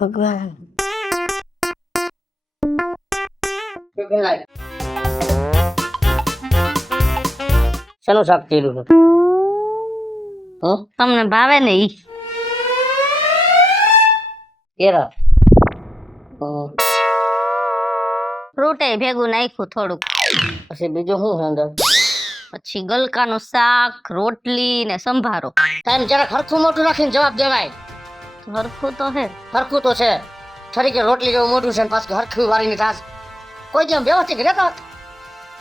ભગવાન. શેનું શાક કર્યું છે? તમને ભાવે ને ઈ કેરા ફ્રૂટ એ ભેગું નાખ્યું થોડુંક. પછી બીજું શું છે અંદર? પછી ગલકાનું શાક, રોટલી ને સંભારો. ટાઈમ જરા હરખું મોટું રાખીને જવાબ દેવાય. હરખું તો હે. હરખું તો છે. છરી કે રોટલી જેવું મોટું છે ને પાછું હરખું વારીની થાસ. કોઈ જેમ વ્યવસ્થિત રહેતા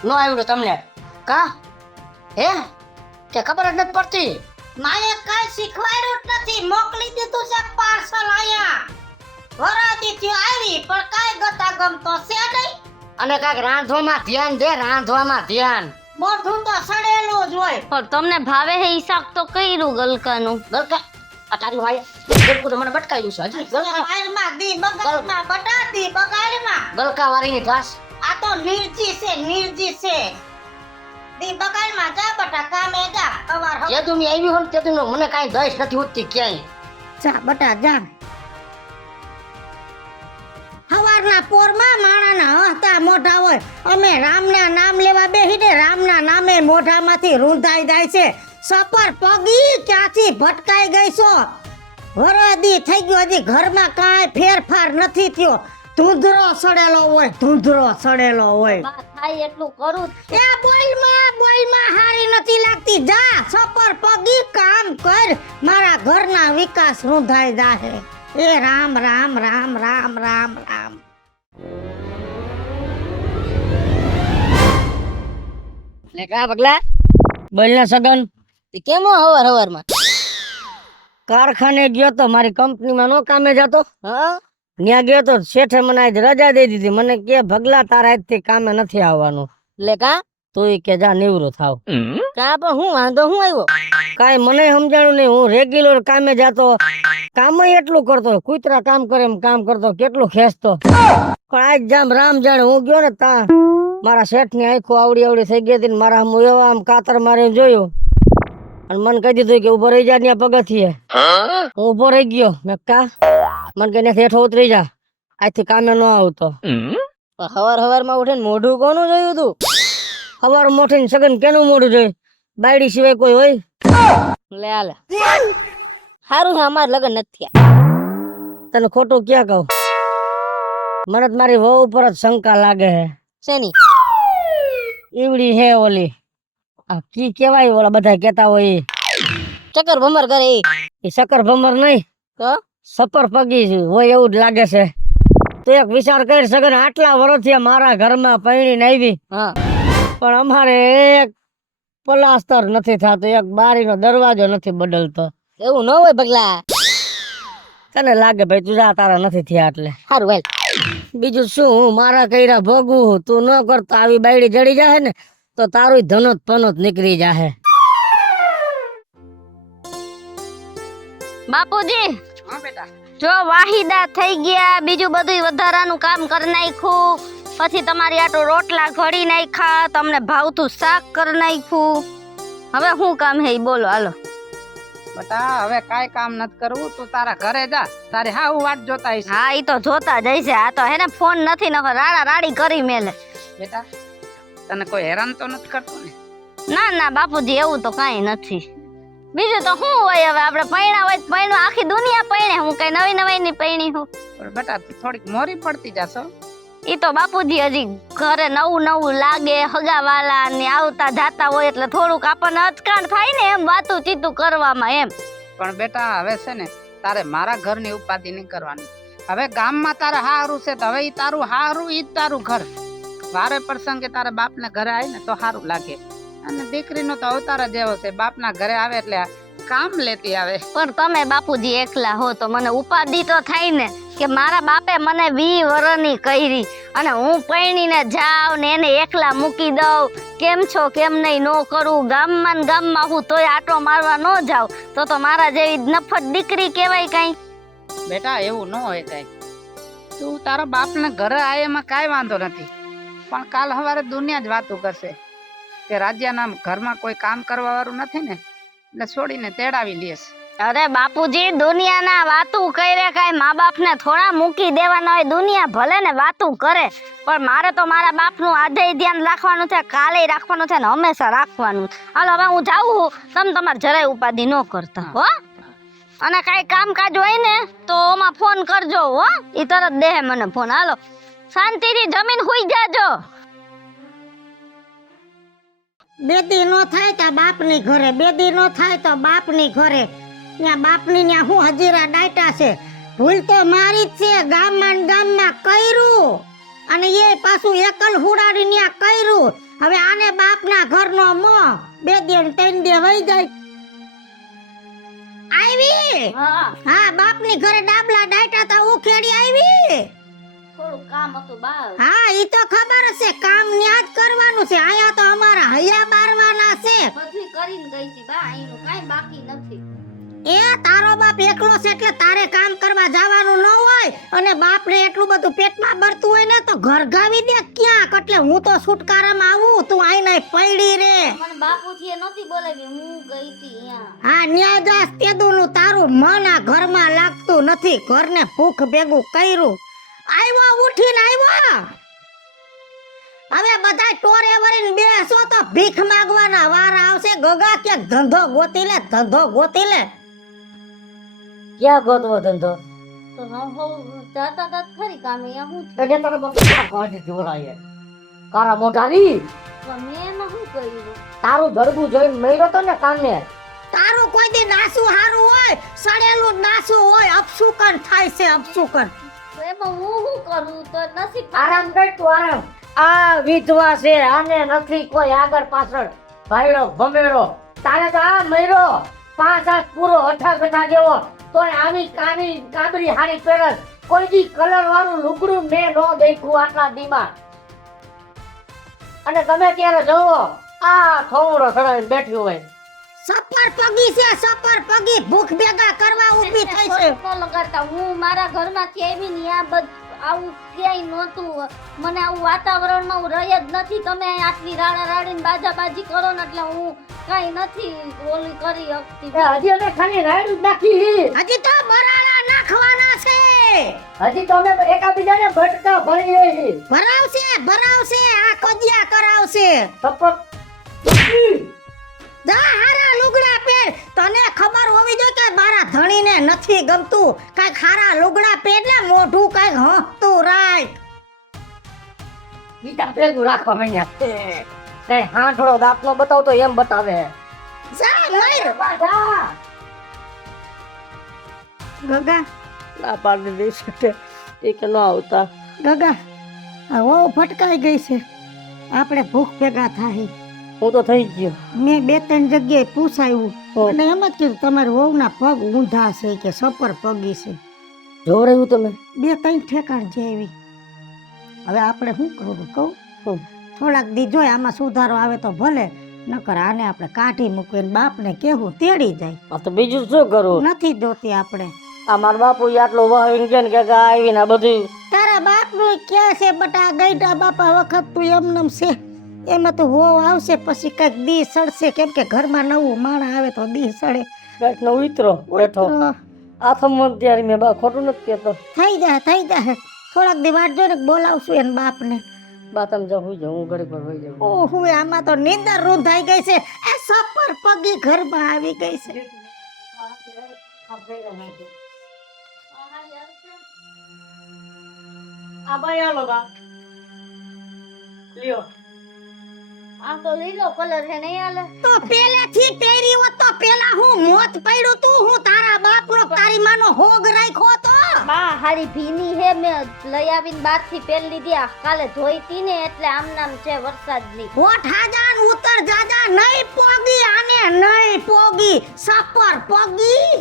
ન આવડ્યું તમને કા? હે કે ખબર જ નથી પડતી? માએ કઈ શીખવાડ્યું જ નથી. મોકલી દીધું છે પાર્સલ આયા. વરાતી થયો આવી પણ કઈ ગતા ગમતો છે નહીં. અને કાંઈક રાંધવામાં ધ્યાન દે, રાંધવામાં ધ્યાન. મોઢું તો સડેલું જ હોય. પણ તમને ભાવે હે ઈ શાક તો કર્યું ગલકાનું. ગલકા આ તારી વાય ગલકું તો મને બટકાયું છે હજી. વાયરમાં દી બગાડમાં બટા દી બગાડમાં. ગલકા વારીની ઘાસ. આ તો નિર્જી છે દી બગાડમાં જા બટા કામે જા. અવાર જે તું આવી હોય તે તું મને કાંઈ દઈશ નથી ઉઠતી ક્યાંય. જા બટા જા. હવારના પોરમાં માણાના હસતા મોઢા હોય. અમે રામના નામ લેવા બેહીને રામના નામે મોઢામાંથી રૂંધાઈ જાય છે. સપર પગી ક્યાંથી ભટકાઈ ગઈ છો? વરદી થઈ ગયો હજી ઘરમાં કાંઈ ફેરફાર નથી થયો. ધૂંધરો સડેલો હોય, ધૂંધરો સડેલો હોય. બા થાય એટલું કરું જ. એ બોલમાં હારી નથી લાગતી. જા સપર પગી કામ કર. મારા ઘરના વિકાસ રૂંધાઈ જાહે. એ રામ રામ રામ રામ રામ રામ. લે કા પગલા બોલને સગન તે કેમો હવારમાં કારખાને ગયો તો મારી કંપનીમાં નો કામે જતો. હા ત્યાં ગયો તો શેઠે મને આજ રજા દઈ દીધી. મને કે ભગલા તારા આજથી કામે નથી આવવાનું. લે કા તું કે જા નિવૃત્ત થાવ. કા પણ હું વાંધો હું આવ્યો? કાઈ મને સમજાણું નહીં. હું રેગ્યુલર કામે જાતો, કામ એટલું કરતો, કૂતરા કામ કરે એમ કામ કરતો, કેટલું ખેંચતો. પણ આજ જામ રામ જાણે હું ગયો ને તા મારા શેઠ ની આંખો આવડી થઈ ગઈ હતી. મારા હું એવા આમ કાતર મારીને જોયું અને મને કહી દીધું કે ઉભો રહી જા ત્યાં પગથિયે. હું ઉભો રહી ગયો. મેં કા મને કઈ હેઠો ઉતરી જા, આજથી કામે ન આવતો. હવાર ઉઠીને મોઢું કોનું જોયું તું? હવાર મોઠીને સગન કેનું મોઢું જોયું? બાયડી સિવાય કોઈ હોય? લે આલે સારું છે અમારે લગન નથી થયા. તને ખોટું ક્યાં કહું? મને તો મારી વહુ ઉપર જ શંકા લાગે છે. શેની? ઈવડી હે ઓલી આ કી કેવાય ઓલા બધા કેતા હોય ચક્કર ભમર કરે. એ ચક્કર ભમર નહીં તો સપર પગી હોય એવું જ લાગે છે. તું એક વિચાર કરી સગન આટલા વર્ષથી મારા ઘરમાં પૈણીને આવી પણ અમારે એક પ્લાસ્ટર નથી થતું, એક બારીનો દરવાજો નથી બદલતો. એવું ન હોય પગલા. તને લાગે ભાઈ તું જા તારા નથી થયા એટલે સારું ભાઈ. બીજું શું હું મારા કઈરા ભોગવું? તું ન કરતો આવી બાયડી જડી જાહે ને તો તારું ધનોત પનોત નીકળી જાહે. બાપુજી હા બેટા. જો વાહિદા થઈ ગયા, બીજું બધું વધારાનું કામ કરી નાખ્યું, પછી તમારી આટલું રોટલા ઘડી નાખ્યા, તમને ભાવતું શાક કરી નાખ્યું. હવે શું કામ હે ઈ બોલો હાલો. બટા હવે કાઈ કામ નથી કરવું. તું તારા ઘરે જા. તારી હા હું વાટ જોતા હઈશ. હા ઈ તો જોતા જ હશે. આ તો હે ને ફોન નથી નખો રાડા રાડી કરી મેલે. બેટા તને કોઈ હેરાન તો નથી કરતું ને? ના ના બાપુજી એવું તો કાંઈ નથી. બીજું તો શું હોય? હવે આપણે પૈણા હોય પૈણું, આખી દુનિયા પૈણે. હું કઈ નવી ની પૈણી હું. પણ બેટા તું થોડીક મોરી પડતી જાશો. ઈ તો બાપુજી હજી ઘરે નવું લાગે, હગાવાલા ને આવતા જાતા હોય એટલે થોડુંક આપણને અચકાણ થાય ને એમ વાતું ચીતું કરવામાં એમ. પણ બેટા હવે છે ને તારે મારા ઘરની ઉપાધિ નહીં કરવાની. હવે ગામમાં તારે હારું છે તો હવે ઈ તારું હારું, ઈ જ તારું ઘર. વારે પ્રસંગે તારા બાપના ઘરે આવે ને તો સારું લાગે. અને દીકરીનો તો અવતાર જ એવો છે, બાપના ઘરે આવે એટલે કામ લેતી આવે. પણ તમે બાપુજી એકલા હો તો મને ઉપાધિ તો થાય ને કે મારા બાપે મને 20 વર્ષની કરી અને હું પૈણીને જાવ ને એને એકલા મૂકી દઉં. કેમ છો કેમ નહીં નો કરું. ગામમાં ને ગામમાં હું તોય આટો મારવા ન જાવ તો મારા જેવી નફત દીકરી કહેવાય કાંઈ? બેટા એવું ન હોય કાંઈ. તું તારા બાપના ઘરે આવે એમાં કાંઈ વાંધો નથી, પણ કાલ સવારે દુનિયા જ વાતું કરશે કે રાજ્યના ઘરમાં કોઈ કામ કરવા વાળું નથી ને એટલે છોડીને તેડાવી લેશ. અરે બાપુજી દુનિયાના વાતું કરે કાંઈ મા બાપને થોડા મૂકી દેવાના હોય. દુનિયા ભલે ને વાતું કરે પણ મારે તો મારા બાપનું આધેય ધ્યાન રાખવાનું છે, કાલે રાખવાનું છે ને હંમેશા રાખવાનું. હાલો હવે હું જાઉં, તમે તમારે જરાય ઉપાધિ ન કરતા હો. અને કાંઈ કામકાજ હોય ને તો ઓમાં ફોન કરજો હો, ઈ તરત દેહે મને ફોન. હાલો શાંતિથી જમીન હુઈ જાજો. બેદી નો થાય તો બાપની ઘરે, બેદી નો થાય તો બાપની ઘરે. ત્યાં બાપની ત્યાં હું હજીરા ડાયટા છે. ભૂલ તો મારી જ છે, ગામમાં ને ગામમાં કર્યું અને એ પાછું એકલ હુડાડી ત્યાં કર્યું. હવે આને બાપના ઘરનો મોહ 2 દી ને 3 દી વહી જાય. આવી હા બાપની ઘરે ડાબલા ડાયટા તા ઉખેડી આવી. થોડું કામ હતું બા. હા ઈ તો ખબર છે, કામ ન્યા જ કરવાનું છે. આયા તો અમારા હૈયા બારવાના છે. બધું કરીને ગઈ હતી બા, અહીંનું કાંઈ બાકી નથી. એ તારો બાપ એકલો છે એટલે તારે કામ કરવા જવાનું ન હોય, અને બાપને એટલું બધું પેટમાં બરતું હોય ને તો ઘર ગાવી દે ક્યાંક. એટલે હું તો છુટકારામાં આવું, તું આઈને પડી રે. મને બાપુજીએ નહોતી બોલાવી, હું ગઈ હતી અહીંયા. હા ન્યા જાસ તેદુનું તારું મન આ ઘરમાં લાગતું નથી. ઘરને ભૂખ ભેગું કર્યું. આવ્યો ઉઠીને આવ્યો. હવે બધાય ટોરે વરીને બેસો તો ભીખ માંગવાના વાર આવશે. ગગા કે ધંધો ગોતી લે, ધંધો ગોતી લે. ક્યાં ગોતવો ધંધો? તો હું જાતા તા ખરી કામે, અહીંયા હું એટલે તારા બાપા કાઢી જોડાય કારા મોઢાની. મેં એમાં શું કર્યું? તારું દડબું જોઈને મેળ્યો તો ને કાને. તારું કોઈ દી નાસું હારું હોય, સડેલું નાસું હોય, અપસુકન થાય છે અપસુકન. તો એમાં હું શું કરું? તો નસીબ આરામ કર તું આરામ. આ વિધવા છે, આને નથી કોઈ આગળ પાછળ ભાઈડો ભમેડો. તારે તો આ મયરો 5 હાથ પૂરો અઠા જેવો તોય આવી કાની કાબરી હારી પહેરસ. કોઈ દી કલર વાળું લુગડું મેં નો દેખ્યું આટલા દીમાં. અને તમે ત્યારે જોવો આ થોડો ખડાઈને બેઠી હોય. સપર પગી છે, સપર પગી ભૂખ ભેગા કરવા ઊભી થઈ છે. ન લગાડતા. હું મારા ઘરમાંથી આવી ને આ બધું આવું ક્યાંય નહોતું. મને આવું વાતાવરણમાં હું રહી જ નથી. તમે અહીં આટલી રાડા રાડીને બાજાબાજી કરો ને એટલે હું કાંઈ નથી ઓલી કરી શકતી. હજી અમે ખાલી રાયડું જ નાખી. હજી તો બરાડા નાખવાના છે. હજી તો અમે એકાબીજાને ભટકા ભરી રહી. ભરાવશે ભરાવશે, આ કોદિયા કરાવશે. સપોર્ટ જા હારા લુગડા પહેર. તને ખબર હોવી જોઈએ કે મારા ધણીને નથી ગમતું. કાંઈક હારા લુગડા પહેર ને મોઢું કાંઈક હસતું રાખ. ગીતા ભેગું રાખવા માંડ્યા. કઈ હાંઠળો દાંતનો બતાવતો એમ બતાવે. જા મર. ગગા ના પાડી દઈશ કે એ કે ન આવતા. ગગા આ વહુ ફટકાઈ ગઈ છે. આપણે ભૂખ ભેગા થાય. હું તો થઈ ગયો. મેં 2-3 જગ્યાએ પૂછાયું અને એમ જ કીધું તમારી વહુના પગ ઊંધા છે કે સપર પગી છે. જોવરાયું તમે? 2-3 ઠેકાણ છે એવી. હવે આપણે શું કરવું કહું? થોડાક દી જોઈ આમાં સુધારો આવે તો ભલે, નકર આને આપણે કાઢી મૂકીને બાપને કેવું તેડી જાય. આ તો બીજું શું કરું? નથી જોતી આપણે. આ મારા બાપુ આટલો વાવીને ગયા ને કે આવીને આ બધું. તારા બાપનું ક્યાં છે બટા? ગઈડા બાપા વખત તું એમનેમ છે. એમાં તો હોવ આવશે પછી કઈક દી સડશે, કેમ કે ઘરમાં નવું માણસ આવે તો દી સડે. બેઠનો ઉતરો બેઠો આથમ ત્યારે મેં બા ખોટું નથી કહેતો. થઈ જાય થોડાક દી વાટ જોઈને બોલાવશું એને બાપને. બા તમે જાઓ હોઈ જાઓ, હું ઘડી પર હોઈ જાઉં. ઓહો આમાં તો નીંદર રૂંધાઈ ગઈ છે. એ સપર પગી ઘરમાં આવી ગઈ છે. આ ભાઈ આલો બા લ્યો. આ તો લીલો કલર છે નહીં હાલે. તો પહેલેથી પહેરી હોત તો પેલા હું મોત પડ્યું તું. હું તારા બાપનો તારી માનો હોગ રાખ્યો તો. બા હારી ભીની હે, મેં લઈ આવીને બહારથી પહેરી લીધી. આ કાલે ધોઈતી ને એટલે આમ નામ છે વરસાદની. હોઠ હાજાન ઉતર જાજા નહીં પોગી, આને નહીં પોગી. સપર પગી.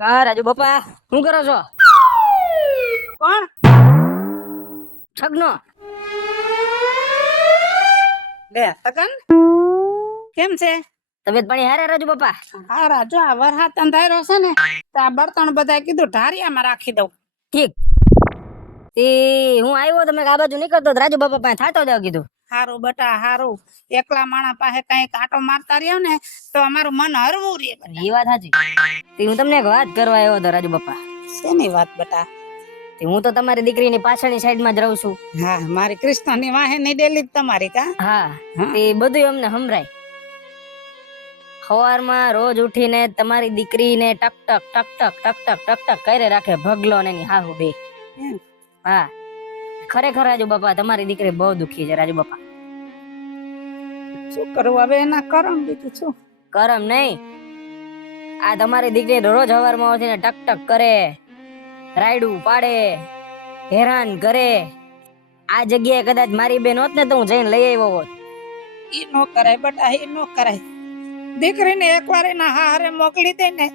કા રાજુ બાપા શું કરો છો? કોણ? છગનો. લે સગન કેમ છે? તબિયત પાણી હારે રાજુ બાપા? હારા. જો આ વરસાદ અંધારો છે ને તો આ બળતણ બધા કીધું ઢારિયામાં રાખી દઉં. ઠીક. તે હું આવ્યો તમે આ બાજુ નીકળતો તો રાજુ બાપા પાસે થાતો જાવ કીધું. હારું બટા હારું, એકલા માણા પાસે કઈ કાંટો મારતા રહ્યો ને તો અમારું મન હરવું રે બટા. એ વાત સાચી. તે હું તમને એક વાત કરવા આવ્યો હતો રાજુ બાપા. શેની વાત બટા? તે હું તો તમારી દીકરીની પાછળની સાઈડમાં જ રહું છું. હા, મારી કૃષ્ણની વાહે ની ડેલી તમારી કા? હા, તે બધું અમને સંભળાય. સવારમાં રોજ ઉઠીને તમારી દીકરીને ટક ટક ટક ટક ટક ટક ટક ટક કરે રાખે ભગલો ને એની હાહુ બે. હા, ખરેખર રાજુ બાપા તમારી દીકરી બહુ દુખી છે રાજુ બાપા. શું કરવું હવે એના કરમ, બીજું શું? કરમ નહીં, આ તમારી દીકરી રોજ સવારમાં ઉઠીને ટક ટક કરે, રાયડું પાડે, હેરાન કરે. આ જગ્યાએ કદાચ મારી બેન હોત ને તો હું જઈને લઈ આવ્યો હોત. ઈ નો કરાય બટા, ઈ નો કરાય. દીકરીને એકવાર એના હારે મોકલી દે ને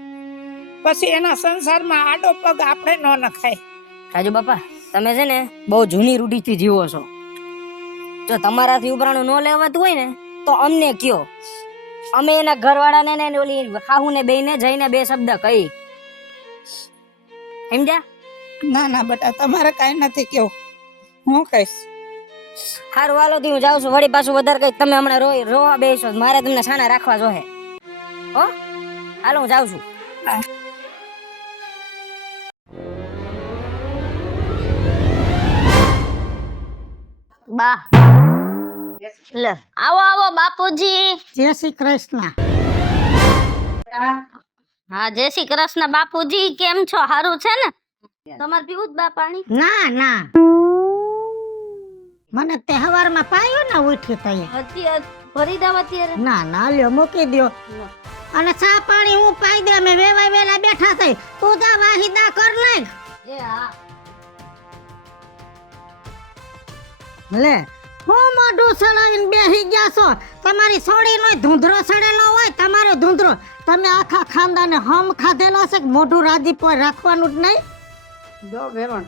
પછી એના સંસારમાં આડો પગ આપણે નો નખાય. રાજુ બાપા તમે છે ને બહુ જૂની રૂઢીથી જીવો છો. જો તમારાથી ઉપરાણું ન લેવાતું હોય ને તો અમને કયો, અમે એના ઘરવાળાને ને ઓલી હાહુને બેયને જઈને બે શબ્દ કહી. સમજ્યા? ના ના બટા, તમારે કાઈ નથી કેવું, હું કહીશ. હારું હાલો થી હું જાઉં છું. વળી પાછું વધારે કઈ તમે હમણાં રોવા બેસો, મારે તમને સાના રાખવા જોહે. હો હાલો હું જાઉં છું. બા લે આવો આવો બાપુજી. જય શ્રી કૃષ્ણ. હા જય શ્રી કૃષ્ણ બાપુજી, કેમ છો? હારું છે ને? તમારે પીવું જ બા પાણી? ના ના, મને તહેવારમાં પાયો ને ઉઠી તઈ. ભરી દવા અત્યારે? ના ના, લ્યો મૂકી દ્યો. અને ચા પાણી હું પાઈ દે, અમે વેવાય વેલા બેઠા થઈ. તું તા વાહિદા કર નાખ. એ હા. લે હું મોઢું સડાવીને બેહી ગયા છો. તમારી સોડીનો ધૂંધરો સડેલો હોય, તમારો ધૂંધરો. તમે આખા ખાનદાને હમ ખાધેલો છે કે મોઢું રાજીપો રાખવાનું જ નહીં. જો વેવણ,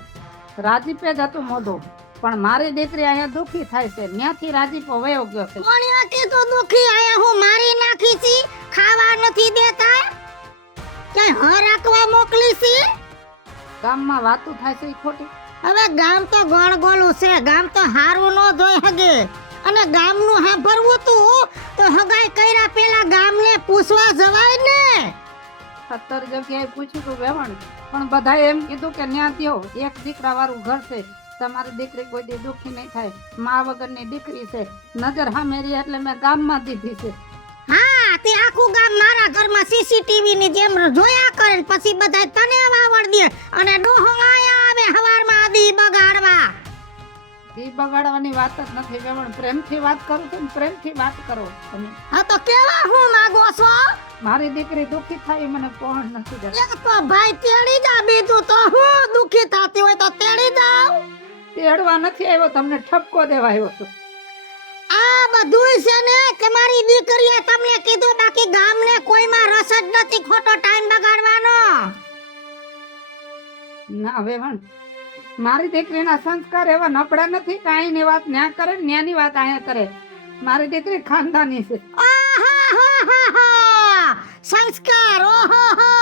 રાજીપે જ હતું મોઢું, પણ મારી દીકરી અહીંયા દુખી થાય છે, ત્યાંથી રાજીપો વયો ગયો છે. કોણે કીધું દુખી? આયા હું મારી નાખી છી, ખાવા નથી દેતા, ક્યાંય હરાકવા મોકલી છી. ગામમાં વાતું થાય છે ઈ ખોટી. હવે ગામ તો ગોળગોળું છે, ગામ તો હારું ન જોઈ હગે. અને ગામનું સાંભળવું તું તો હગાઈ કર્યા પેલા ગામને પૂછવા જવાય ને. 17 જગ્યાએ પૂછ્યું તું વેવણ, પણ બધાએ એમ કીધું કે ન્યા દ્યો, એક દીકરા વાળું ઘર છે, તમારી દીકરી કોઈ દી દુખી નહીં થાય, મા વગરની દીકરી છે, નજર સામેરી એટલે મેં ગામમાં દીધી છે. હા, તે આખું ગામ મારા ઘરમાં સીસીટીવી ની જેમ જોયા કરે ને પછી બધા તને વાવડ દે અને ડોહો આયા આવે હવારમાં આદી બગાડવા. ઈ બગાડવાની વાત જ નથી વેવણ, પ્રેમથી વાત કરું છું ને પ્રેમથી વાત કરો તમે. હા તો કેવા હું માંગો છો? મારી દીકરી દુખી થાય એ મને પહોંચ નથી જતી. એક તો ભાઈ તેડી જા, બીજું તો હું દુખી થતી હોય તો તેડી જાવ. તેડવા નથી આવ્યો, તમને ઠપકો દેવા આવ્યો છું. આ બધું છે ને કે મારી દીકરીએ તમને કીધું, બાકી ગામને કોઈમાં રસ જ નથી ખોટો ટાઈમ બગાડવાનો. ના વેવણ, મારી દીકરીના સંસ્કાર એવા નબળા નથી કે અહીંની વાત ન્યા કરે ને ન્યાની વાત અહીંયા કરે. મારી દીકરી ખાનદાની છે. આહાહાહાહા! સંસ્કાર, ઓહોહો!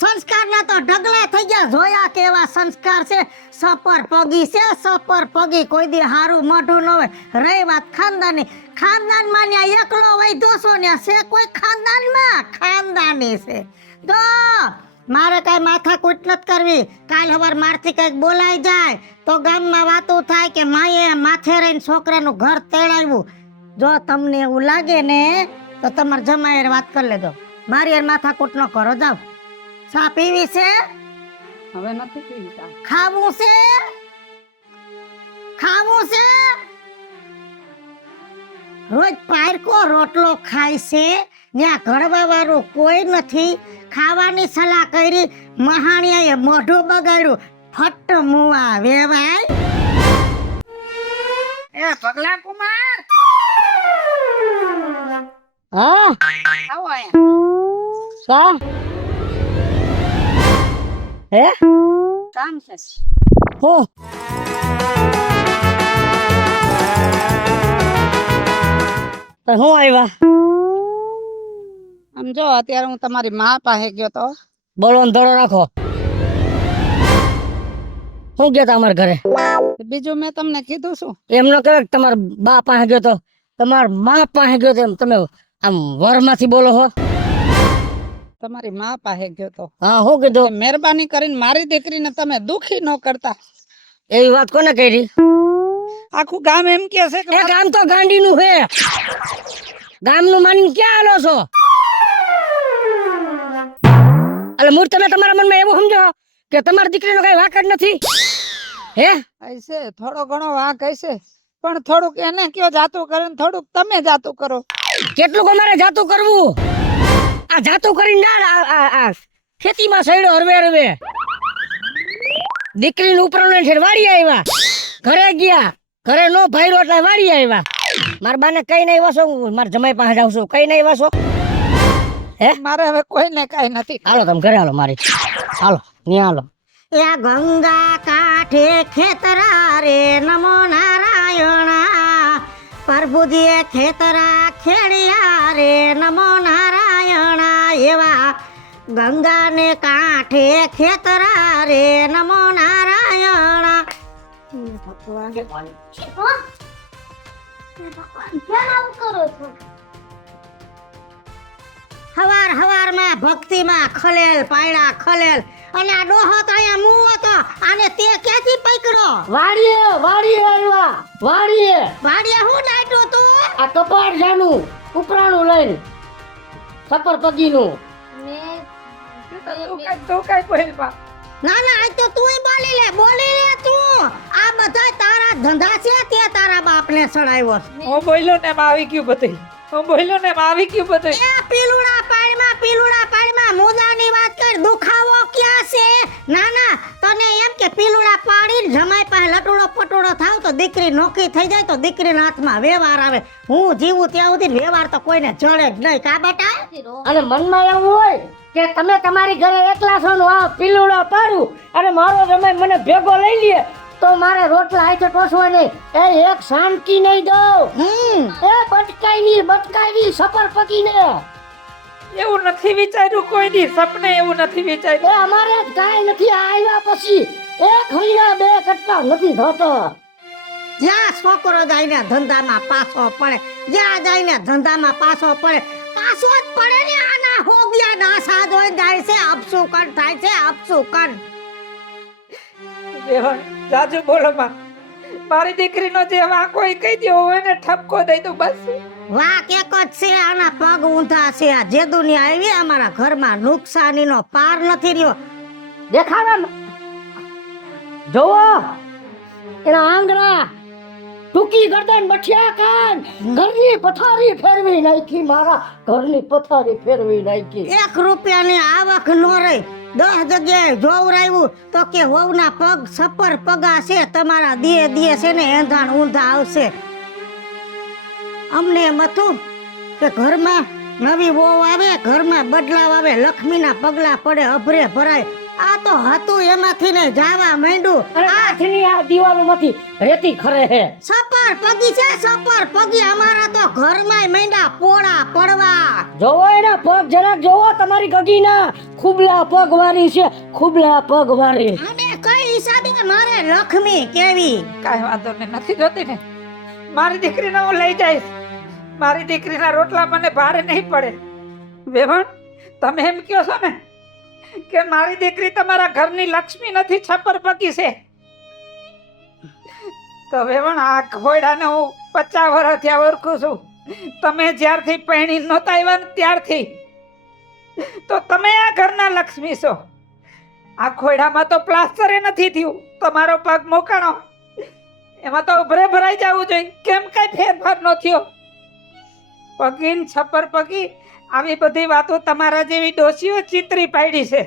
સંસ્કારના તો ઢગલા થઈ ગયા. જોયા કેવા સંસ્કાર છે. સપર પગી છે, સપર પગી. કોઈ દી હારું મોઢું ન હોય. રહી વાત ખાનદાની, ખાનદાનમાં ન્યા એકલો વૈધો છો ને છે કોઈ ખાનદાનમાં? ખાનદાની છે. તો મારે કાંઈ માથાકૂટ નથી કરવી. કાલ સવાર મારથી કંઈક બોલાઈ જાય તો ગામમાં વાતો થાય કે માએ માથે રહીને છોકરાનું ઘર તેડાવ્યું. જો તમને એવું લાગે ને તો તમારે જમાઈ વાત કરી લેજો. મારી યાર માથાકૂટ ન કરો. જાઓ. ચા પીવી છે? હવે નથી પીવી ચા. ખાવું છે? ખાવું છે? રોજ પારકો રોટલો ખાય છે, ત્યાં ઘડવા વાળું કોઈ નથી. ખાવાની સલાહ કરી, મહાણિયાએ મોઢું બગાડ્યું. ફટ મુવા વેવાય. એ પગલા કુમાર, હા આવો અહીંયા. સા હે કામ છે. હો તો હું આવ્યા? સમજો અત્યારે હું તમારી મા પાસે ગયો તો. બોલો ને ધડો રાખો. હું ગયા તા અમારા ઘરે? બીજું મેં તમને કીધું શું? એમ ન કહેવાય કે તમારા બા પાસે ગયો તો, તમારા મા પાસે ગયો તો, એમ તમે આમ વરમાંથી બોલો હો. તમારી માં પાસે ગયો તો. હા, હું કીધું? મહેરબાની કરીને મારી દીકરીને તમે દુખી ન કરતા. એવી વાત કોને કરી? આખું ગામ એમ કે છે કે એ ગામ તો ગાંડીનું છે. ગામનું માની ક્યાં આલો છો? એટલે મૂળ તમે તમારા મનમાં એવું સમજો કે તમારી દીકરીનો કઈ વાંક જ નથી? હે? હશે થોડો ઘણો વાંક હશે, પણ થોડુંક એને કયો જાતું કરે ને થોડુંક તમે જાતું કરો. કેટલું અમારે જાતું કરવું? આ જાતું કરીને ના ખેતીમાં સડ્યો હરવે હરવે. દીકરીનું ઉપરાણ છે વાડી આવ્યા, ઘરે ગયા, ઘરે નો ભાઈરો એટલે વાડી આવ્યા. મારા બાને કઈ નહીં વાસો, મારા જમાઈ પાસે જાઉં છું, કઈ નહીં વાસો. હે? મારે હવે કોઈને કાઈ નથી. હાલો તમે ઘરે હાલો મારી, હાલો ત્યાં હાલો. એ ગંગા કાંઠે ખેતરા રે નમો નારાયણા, પ્રભુજીએ ખેતરા ખેડ્યા રે નમો નારાયણા. એવા ગંગાને કાંઠે ખેતરા રે નમો નારાયણા. હવાર હવારમાં ભક્તિમાં ખલેલ પાયડા ખલેલ, અને આ ડોહો તો અહીંયા મું હતો, આને તે ક્યાંથી પકડ્યો? વાડીએ વાડીએ આવ્યા, વાડીએ. વાડિયા હું લાઈટો તું? આ કપાળ જાનું ઉપરાણું લઈને સપર પગીનું. તું કઈ બોલવા. ના ના, આજ તો તુંય બોલી લે તું. આ બધા તારા ધંધા છે, તે તારા બાપને સડાવ્યો છે. હું બોલ્યો ને એમાં આવી ગયું બધું. હું બોલ્યો ને એમાં આવી ગયું બધું. એ પીલુડા પાડીમાં મુદાની વાત કર, દુખાવો ક્યાં છે? ના ના, તને એમ કે પીલુડા પાડીને જમાઈ પાસે લટુડો પટુડો થાવ તો દીકરી નોખી થઈ જાય તો દીકરીના હાથમાં વ્યવહાર આવે. હું જીવું ત્યાં સુધી વ્યવહાર તો કોઈને જડે જ નહીં. કા બેટા? અને મનમાં એવું હોય કે તમે તમારી ઘરે એકલા છો, આ પીલુડા પાડું અને મારો જમાઈ મને ભેગો લઈ લે તો મારે રોટલા હાથે ટોસવા નહીં. એ એક શાંતિ નહીં દઉં. એ બટકાઈ સફર પકીને. એવું નથી વિચાર્યું કોઈ દી, સપને એવું નથી વિચાર્યું. એ અમારે જ કાંઈ નથી. આવ્યા પછી એક હૈયા બે કટકા નથી થતો. જ્યાં છોકરો જઈને ધંધામાં પાછો પડે, જ્યાં જઈને ધંધામાં પાછો પડે, પાછો જ પડે ને. આના હોગિયા નાસા જોઈ જાય છે, અપસુકન થાય છે, અપસુકન. જાજુ બોલો માં, મારી દીકરીનો જે વાંક હોય કહી દો, હું એને ઠપકો દઈ દઉં બસ. વાક એક જ છે, આના પગ ઊંધા છે. આ જે દુનિયા આવી અમારા ઘરમાં નુકસાનીનો પાર નથી રહ્યો. દેખાડા જોવો એના આંગળા, ટૂંકી ગરદન, બઠિયા કાન, ઘરની પથારી ફેરવી નાખી. મારા ઘરની પથારી ફેરવી નાખી. 1 રૂપિયાની આવક નો રહી. 10 જગ્યાએ જોવરાયું તો કે વહુના પગ સપર પગા છે, તમારા દિયે છે ને એંધાણ ઊંધા આવશે. અમને એમ હતું કે ઘરમાં નવી વહુ આવે, ઘરમાં બદલાવ આવે, લક્ષ્મીના પગલા પડે, અભરે ભરાય. આ તો હતું એમાંથી ને જાવા માંડ્યું. હાથની આ દિવાલોમાંથી રેતી ખરે હે. સપર પગી છે, સપર પગી. અમારા તો ઘરમાં માંડ્યા પોળા પડવા. જોવો એના પગ જરાક જોવો, તમારી ગગીના ખુબલા પગ વાળી છે, ખુબલા પગ વાળી. અને કઈ હિસાબે મારે લક્ષ્મી કેવી? કાંઈ વાંધો નહીં, નથી જોતી ને. મારી દીકરીને હું લઈ જઈશ. મારી દીકરીના રોટલા મને ભારે નહીં પડે. વેવણ, તમે એમ કહો છો ને કે મારી દીકરી તમારા ઘરની લક્ષ્મી નથી, છપ્પર પકી છે, તો વેવણ આ ઘોડાને હું 50 વર્ષ થયા ઓળખું છું. તમે જ્યારથી પરણી નહોતા આવ્યા ને ત્યારથી, તો તમે આ ઘરના લક્ષ્મી છો. આ ખોડામાં તો પ્લાસ્ટર નથી થયું, તમારો પગ મોકાણો, એમાં તો ઉભરે ભરાઈ જવું જોઈએ. કેમ કઈ ફેરફાર ન થયો? પગીન છપ્પર પગી, આવી બધી વાતો તમારા જેવી ડોશીઓ ચિત્રી પાડી છે.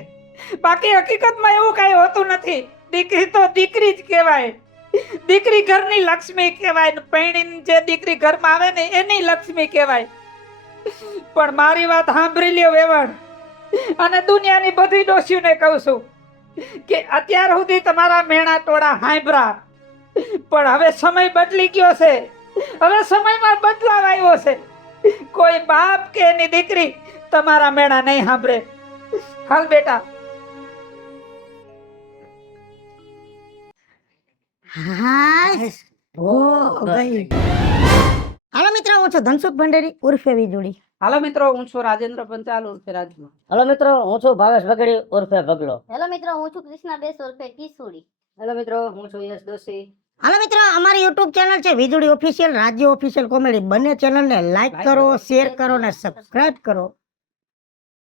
બાકી હકીકતમાં એવું કઈ હોતું નથી. દીકરી તો દીકરી જ કહેવાય. દીકરી ઘરની લક્ષ્મી કહેવાય. પરણીને જે દીકરી ઘરમાં આવે ને એની લક્ષ્મી કહેવાય. પણ મારી વાત સાંભળી લ્યો વેવણ, અને દુનિયાની બધી ડોશીઓને કહું છું કે અત્યાર સુધી તમારા મેણા ટોળા હાંભળા, પણ હવે સમય બદલી ગયો છે. હવે સમયમાં બદલાવ આવ્યો છે. કોઈ બાપ કે એની દીકરી તમારા મેણા નહીં સાંભળે. હાલ બેટા, હાય હો ગઈ. હાલો મિત્રો, હું છું ધનસુખ ભંડેરી ઉર્ફે વીજળી. હાલો મિત્રો, હું છું રાજેન્દ્ર પંચાલ ઉર્ફે રાજુ. હલો મિત્રો, હું છું ભાવેશ બગડી ઉર્ફે ભગલો. હેલો મિત્રો, હું છું કૃષ્ણા બેસ ઉર્ફે કિશોરી. હેલો મિત્રો, હું છું યશ દોશી. હાલો મિત્રો, અમારી યુટ્યુબ ચેનલ છે વીજળી ઓફિશિયલ, રાજ્ય ઓફિશિયલ કોમેડી. બંને ચેનલને લાઈક કરો, શેર કરો ને સબસ્ક્રાઇબ કરો.